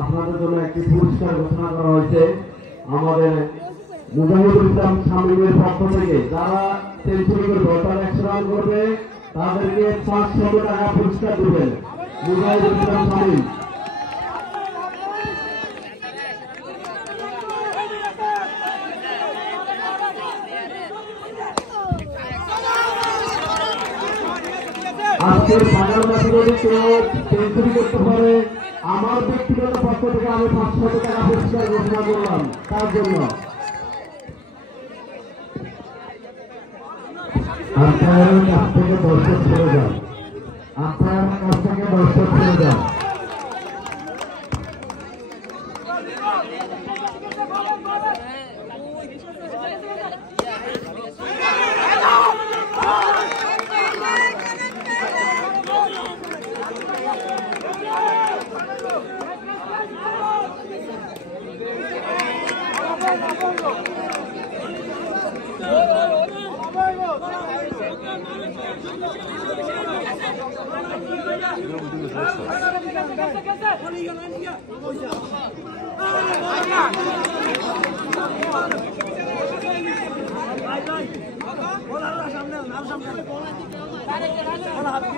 আপনাদের জন্য একটি পুরস্কার ঘোষণা করা হয়েছে আমাদের মুজাহিদুল ইসলাম শামীমের পক্ষ থেকে। যারা সেঞ্চুরি করবে অর্থাৎ 100 রান করবে তাদেরকে 500 টাকা পুরস্কার দিবেন মুজাহিদুল ইসলাম শামীম। আজকের ফাইনাল ম্যাচে যদি কেউ সেঞ্চুরি করতে পারে আমার ব্যক্তিগত পক্ষ থেকে আমি 500 টাকা পুরস্কার ঘোষণা করলাম তার জন্য। আপনার কাছ থেকে দর্শক ছেড়ে যান, আপনার কাছ থেকে দর্শক ছেড়ে যান। সামনে